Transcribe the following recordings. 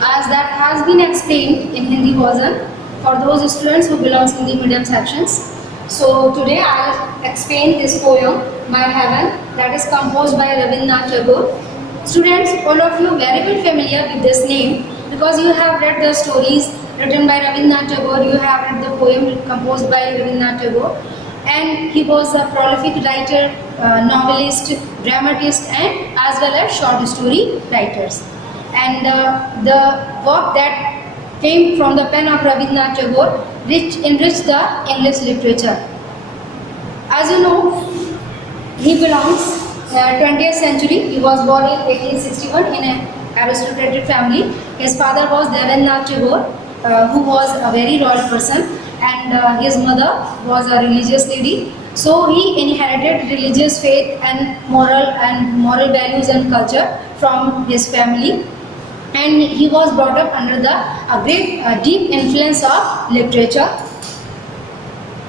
as that has been explained in Hindi version for those students who belongs in the medium sections. So today I'll explain this poem, My Heaven, that is composed by Rabindranath Tagore. Students, all of you very well familiar with this name because you have read the stories written by Rabindranath Tagore, you have read the poem composed by Rabindranath Tagore, and he was a prolific writer, novelist, dramatist, and as well as short story writers. And the work that came from the pen of Rabindranath Tagore enriched the English literature. As you know, he belongs 20th century. He was born in 1861 in an aristocratic family. His father was Devendranath Tagore, who was a very royal person, and his mother was a religious lady. So he inherited religious faith and moral values and culture from his family, and he was brought up under the deep influence of literature.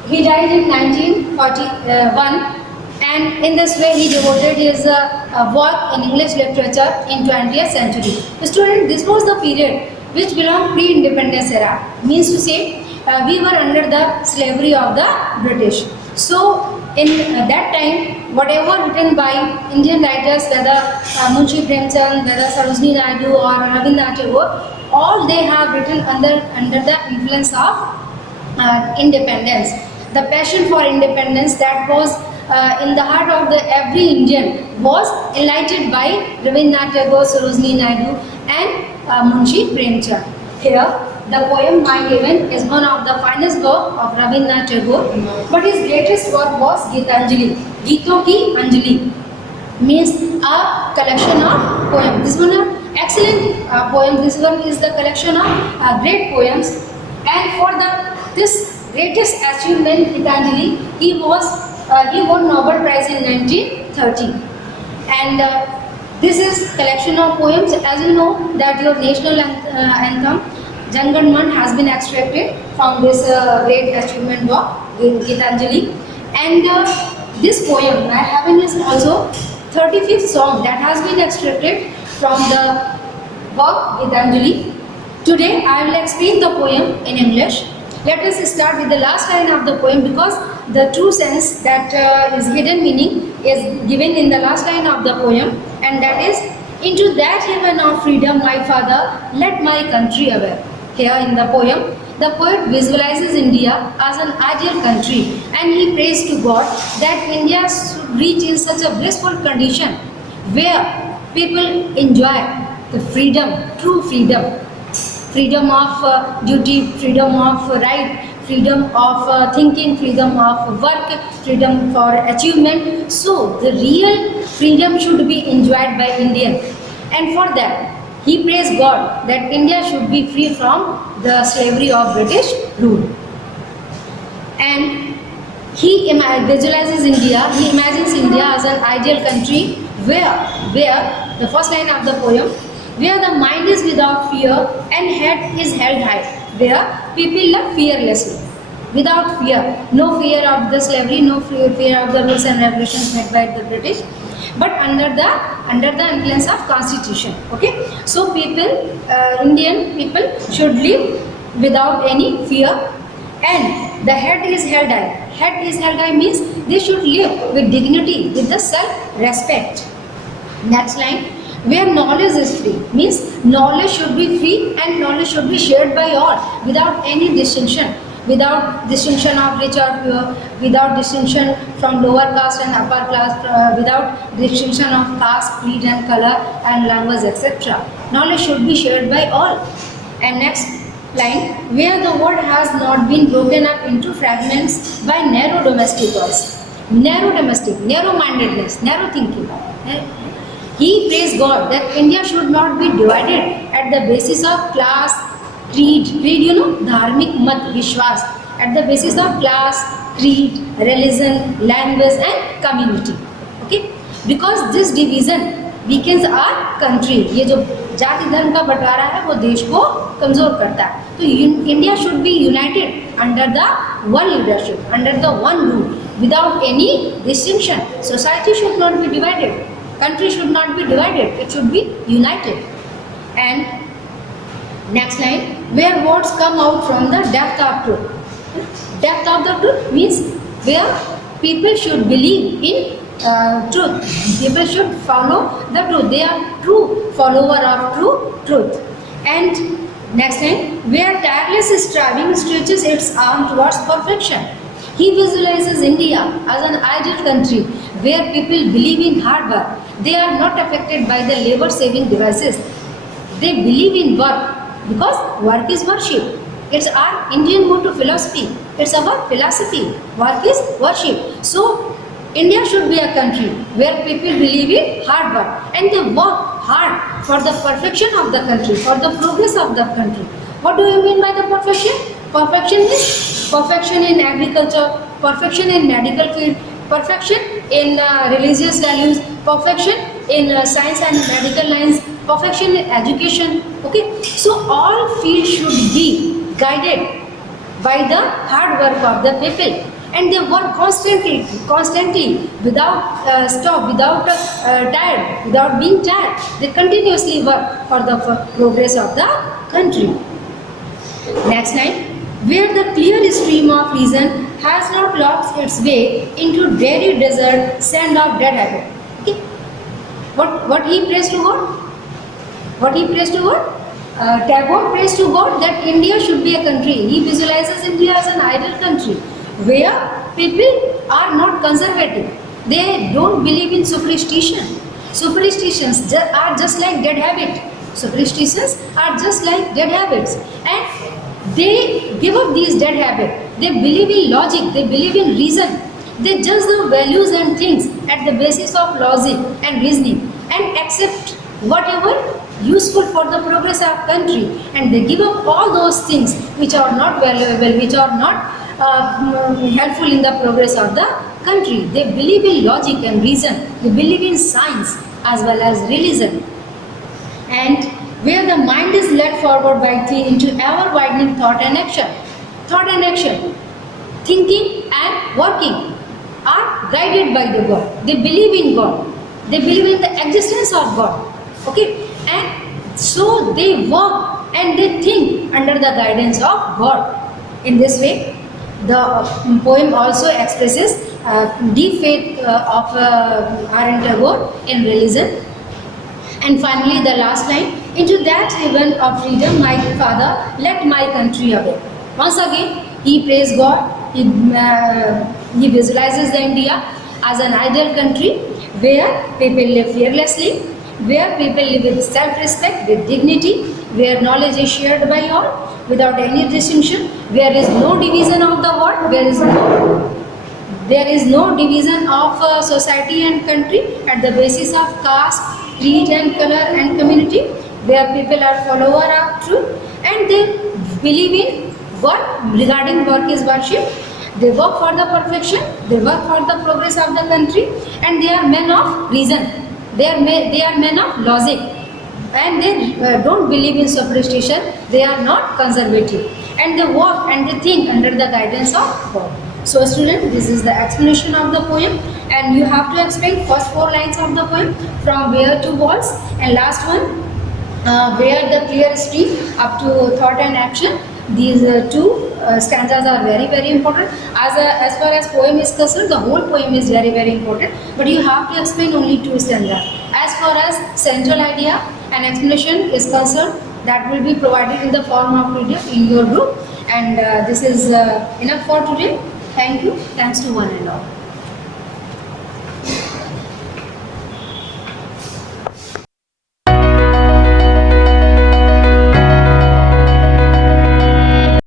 He died in 1941, and in this way he devoted his work in English literature in 20th century. Student, this was the period which belonged pre-independence era, means to say we were under the slavery of the British. So in that time, whatever written by Indian writers, whether Munshi Premchand, whether Sarojini Naidu or Rabindranath Tagore, all they have written under the influence of independence. The passion for independence that was in the heart of every Indian was enlightened by Rabindranath Tagore, Sarojini Naidu, and Munshi Premchand. Here, the poem My Heaven is one of the finest work of Rabindranath Tagore, but his greatest work was Gitanjali. Geeton ki Anjali means a collection of poems. This one is excellent poem. This one is the collection of great poems, and for this greatest achievement, Gitanjali, he won Nobel Prize in 1930, and this is collection of poems. As you know that your national anthem Jan Gan Man has been extracted from this great achievement work, Gitanjali, and this poem My Heaven is also 35th song that has been extracted from the work Gitanjali. Today I will explain the poem in English. Let us start with the last line of the poem because the true sense that is hidden meaning is given in the last line of the poem, and that is, into that heaven of freedom, my father, let my country aware. Here in the poem, the poet visualizes India as an ideal country, and he prays to God that India should reach in such a blissful condition where people enjoy the freedom, true freedom, freedom of duty, freedom of right, freedom of thinking, freedom of work, freedom for achievement. So the real freedom should be enjoyed by Indian, and for that he prays God that India should be free from the slavery of British rule. And he visualizes India, he imagines India as an ideal country where the first line of the poem, where the mind is without fear and head is held high, where people live fearlessly, without fear, no fear of the slavery, no fear of the rules and regulations made by the British, but under the influence of Constitution. Okay, so Indian people should live without any fear, and the head is held high. Head is held high means they should live with dignity, with the self-respect. Next line, where knowledge is free means knowledge should be free and knowledge should be shared by all without any distinction. Without distinction of rich or poor, without distinction from lower caste and upper class, without distinction of caste, creed and color and language, etc. Knowledge should be shared by all. And next line, where the world has not been broken up into fragments by narrow domestic goals. Narrow-mindedness, narrow thinking. He prays God that India should not be divided at the basis of class, creed, dharmik mat vishwas, at the basis of class, creed, religion, language and community. Okay, because this division weakens our country. ये जो जाति धर्म का बंटवारा है वो देश को कमजोर करता है. तो India should be united under the one leadership, under the one rule, without any distinction. Society should not be divided. Country should not be divided. It should be united. And Next line, where words come out from the depth of truth. Depth of the truth means where people should believe in truth. People should follow the truth. They are true follower of truth. And next line, where tireless striving stretches its arm towards perfection. He visualizes India as an ideal country where people believe in hard work. They are not affected by the labor-saving devices. They believe in work because work is worship. It's our Indian motto philosophy. It's our philosophy. Work is worship. So India should be a country where people believe in hard work and they work hard for the perfection of the country, for the progress of the country. What do you mean by the perfection? Perfection is perfection in agriculture, perfection in medical field, perfection in religious values, perfection in science and medical lines, perfection in education. Okay, so all fields should be guided by the hard work of the people, and they work constantly without stop, without tired, without being tired. They continuously work for the progress of the country. Next line, where the clear stream of reason has not lost its way into dreary desert sand of dead habit. Okay. What he prays to God? What he prays to God? Tagore prays to God that India should be a country. He visualizes India as an ideal country where people are not conservative. They don't believe in superstition. Superstitions are just like dead habit. Superstitions are just like dead habits, and they give up these dead habits. They believe in logic. They believe in reason. They judge the values and things at the basis of logic and reasoning and accept whatever useful for the progress of country, and they give up all those things which are not valuable, which are not helpful in the progress of the country. They believe in logic and reason. They believe in science as well as religion. And where the mind is led forward by into ever widening thought and action. Thought and action, thinking and working are guided by the God. They believe in God. They believe in the existence of God. Okay, and so they work and they think under the guidance of God. In this way, the poem also expresses deep faith of R.N. Tagore in religion. And finally, the last line, into that heaven of freedom, my father, let my country away. Once again, he prays God. He visualizes the India as an ideal country where people live fearlessly, where people live with self-respect, with dignity, where knowledge is shared by all without any distinction, where is no division of the world, there is no division of society and country at the basis of caste, creed and color and community, where people are follower of truth and they believe in work. Regarding work is worship. They work for the perfection, they work for the progress of the country, and they are men of reason. They are men of logic, and they don't believe in superstition. They are not conservative, and they work and they think under the guidance of God. So student, this is the explanation of the poem, and you have to explain first 4 lines of the poem from where to walls, and last one where the clear stream up to thought and action. These two stanzas are very important. As far as poem is concerned, the whole poem is very important, but you have to explain only 2 stanzas. As far as central idea and explanation is concerned, that will be provided in the form of PDF in your group, and this is enough for today. Thank you. Thanks to one and all.